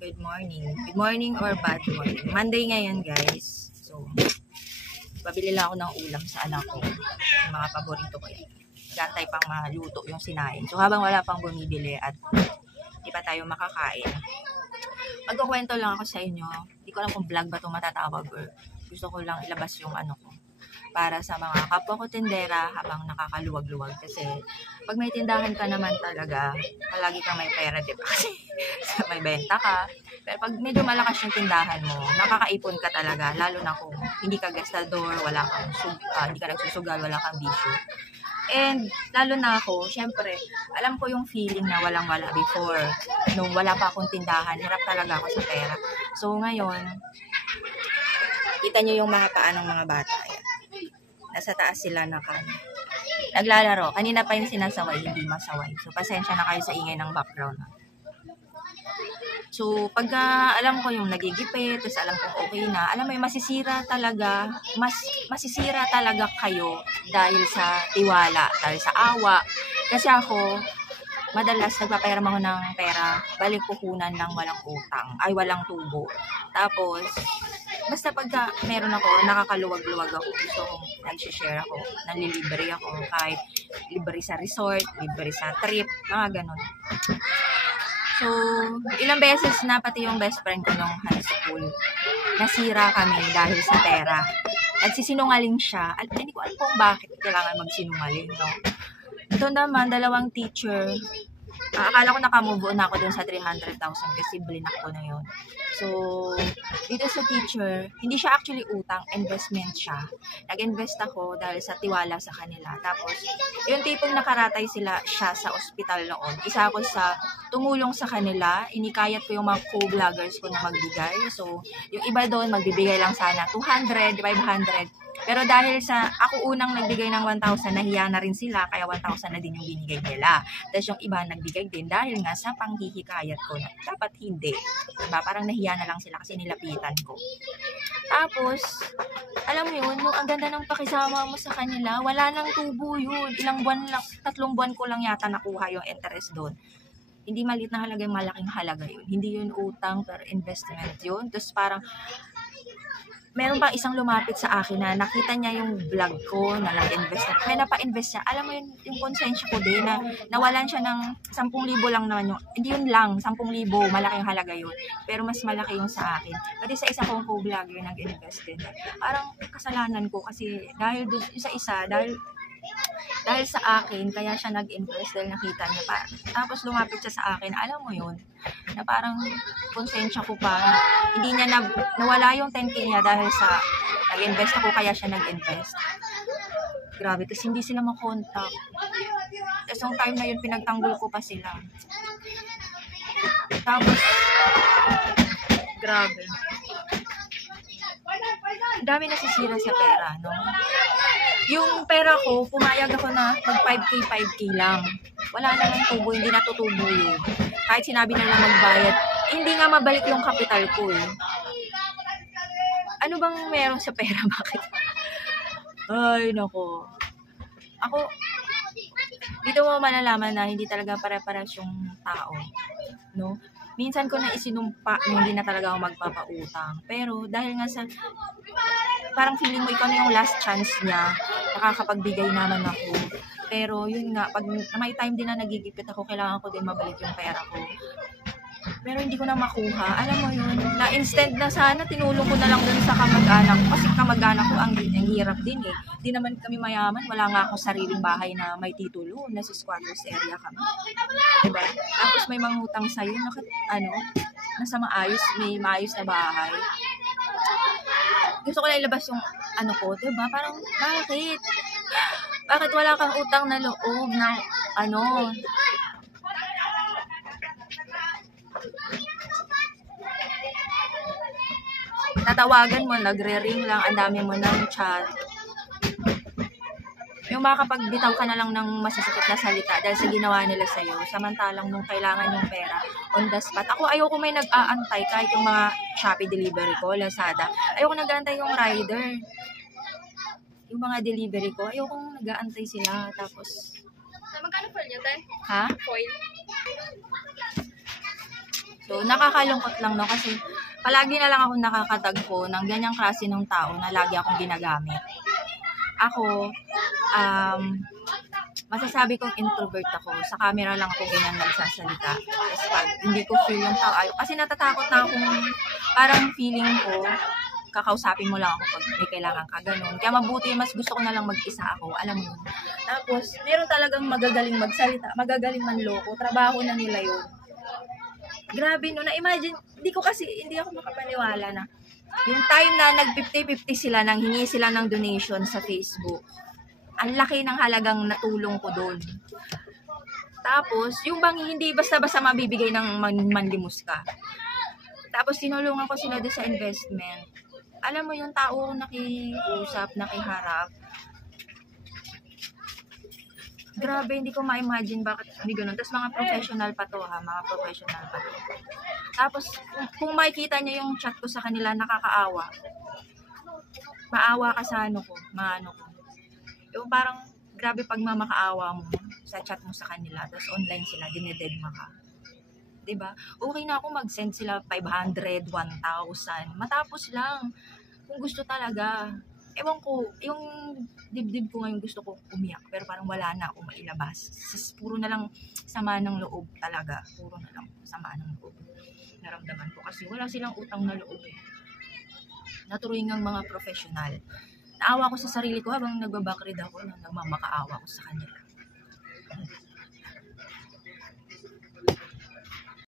Good morning. Good morning or bad morning. Monday ngayon, guys. So, pabili lang ako ng ulam sa anak ko. Yung mga paborito ko yan. Gantay pang maluto yung sinain. So, habang wala pang bumibili at di pa tayo makakain, magkukwento lang ako sa inyo. Hindi ko alam kung vlog ba ito matatawag or gusto ko lang ilabas yung ano ko. Para sa mga kapwa ko tindera habang nakakaluwag-luwag. Kasi pag may tindahan ka naman talaga, palagi kang may pera, di ba? Kasi may benta ka. Pero pag medyo malakas yung tindahan mo, nakakaipon ka talaga. Lalo na kung hindi ka gastador, wala kang hindi ka nagsusugal, wala kang bisyo. And lalo na ako, syempre, alam ko yung feeling na walang-wala before. Nung wala pa akong tindahan, hirap talaga ako sa pera. So ngayon, kita nyo yung mga paa ng mga bata. Yan. Nasa taas sila naglalaro. Kanina pa yung sinasaway, hindi masaway. So, pasensya na kayo sa ingay ng background. So, pagka alam ko yung nagigipit, tapos alam kong okay na, alam mo yung masisira talaga kayo dahil sa tiwala, dahil sa awa. Kasi ako, madalas nagpapahiram ako ng pera, balik kukunan ng walang utang, ay walang tubo. Tapos, basta pagka meron ako, nakakaluwag-luwag ako, gusto kong nag-share ako, nanlilibre ako, kahit libre sa resort, libre sa trip, mga ganun. So, ilang beses na pati yung best friend ko nung high school, nasira kami dahil sa pera. Nagsisinungaling siya. Hindi ko alam kung bakit kailangan magsinungaling, no? Ito naman, dalawang teacher. Akala ko nakamove on ako dun sa 300,000 kasi blinak ko na yun. So, dito sa teacher, hindi siya actually utang, investment siya. Nag-invest ako dahil sa tiwala sa kanila. Tapos, yung tipong nakaratay siya sa ospital noon. Isa ako sa tumulong sa kanila. Inikayat ko yung mga co-vloggers ko na magbigay. So, yung iba doon, magbibigay lang sana 200, 500. Pero dahil sa ako unang nagbigay ng 1,000, nahiya na rin sila, kaya 1,000 na din yung binigay nila. Tapos yung iba nagbigay din dahil nga sa panghihikayat ko na dapat hindi. Diba? Parang nahiya na lang sila kasi nilapitan ko. Tapos, alam mo yun, ang ganda ng pakisama mo sa kanila, wala nang tubo yun. Ilang buwan lang, 3 buwan ko lang yata nakuha yung interest doon. Hindi maliit na halaga, yung malaking halaga yun. Hindi yun utang, pero investment yun. Tapos parang, meron pa isang lumapit sa akin na nakita niya yung vlog ko na nag-invest na. Kaya napa-invest siya. Alam mo yun, yung konsensya ko din na nawalan siya ng 10,000 lang naman yun. Hindi yun lang, 10,000, malaking halaga yun. Pero mas malaki yung sa akin. Pati sa isa kong co-vlogger nag-invest din. Parang kasalanan ko kasi dahil sa isa, dahil sa akin, kaya siya nag-invest dahil nakita niya pa. Tapos lumapit siya sa akin, alam mo yun, na parang konsensya ko pa, hindi niya nawala yung 10K niya dahil sa nag-invest ako, kaya siya nag-invest. Grabe, kasi hindi sila makontak. Tapos yung time na yun, pinagtanggol ko pa sila. Tapos, grabe. Dami nasisira sa pera, no? Yung pera ko, pumayag ako na mag 5K lang. Wala namang tubo, hindi natutubo yun. Kahit sinabi nila magbayad, hindi nga mabalik yung kapital ko eh. Ano bang meron sa pera? Bakit? Ay, nako. Ako, dito mo malalaman na hindi talaga pare-pares yung tao. No? Minsan ko na isinumpa na hindi na talaga ako magpapautang. Pero dahil nga sa parang feeling mo ikaw na yung last chance niya, nakakapagbigay naman ako. Pero yun nga, pag may time din na nagigipit ako, kailangan ko din mabalik yung pera ko. Pero hindi ko na makuha. Alam mo yun, na-instant na sana, tinulong ko na lang dun sa kamag-anak ko. Kasi kamag-anak ko, ang hirap din eh. Di naman kami mayaman, wala nga ako sariling bahay na may titulo. Nasa squatters area kami. Diba? Tapos may mangutang sa'yo, nasa may maayos na bahay. Gusto ko na ilabas yung ko, diba? Parang, bakit? Bakit wala kang utang na loob ng tatawagan mo, nagre-ring lang, ang dami mo ng chat. Yung makapagbitaw ka na lang ng masasakit na salita dahil sa ginawa nila sa'yo, samantalang nung kailangan yung pera, on the spot. Ako, ayoko may nag-aantay kahit yung mga Shopee delivery ko, Lazada. Ayoko nag-aantay yung rider. Yung mga delivery ko, ayoko nag-aantay sila. Tapos, magkano foil niya, tay? Ha? Foil? So, nakakalungkot lang, no? Kasi palagi na lang ako nakakatagpo ng ganyang klase ng tao na lagi akong ginagamit. Ako, masasabi kong introvert ako. Sa camera lang ako ganyan nagsasalita. Tapos pag hindi ko feel yung tao, kasi natatakot na akong parang feeling ko, kakausapin mo lang ako pag may kailangan ka, ganun. Kaya mabuti, mas gusto ko na lang mag-isa ako, alam mo yun. Tapos, meron talagang magagaling magsalita, magagaling manloko, trabaho na nila yun. Grabe no, na-imagine, hindi ako makapaniwala na yung time na nag-50-50 sila, nang hingi sila ng donation sa Facebook. Ang laki ng halagang natulong ko doon. Tapos, yung bang hindi basta-basta mabibigay ng manlimos ka. Tapos, tinulungan ko sila doon sa investment. Alam mo yung tao nakiusap, nakiharap. Grabe, hindi ko ma-imagine bakit hindi ganun. Tapos mga professional pa to ha, mga professional pa to. Tapos, kung makikita niyo yung chat ko sa kanila, nakakaawa. Maawa ka sa maano ko. Yung parang, grabe pag mamakaawa mo sa chat mo sa kanila, tapos online sila, dinededma ka. Diba? Okay na ako mag-send sila 500, 1,000. Matapos lang. Kung gusto talaga. Ewan ko, yung dibdib ko ngayon gusto ko umiyak, pero parang wala na akong mailabas. Puro na lang sama ng loob talaga. Puro na lang sama ng loob. Naramdaman ko kasi wala silang utang na loob eh. Naturoy ngang mga professional. Naawa ko sa sarili ko habang nagbabackread ako, nagmamakaawa ko sa kanila.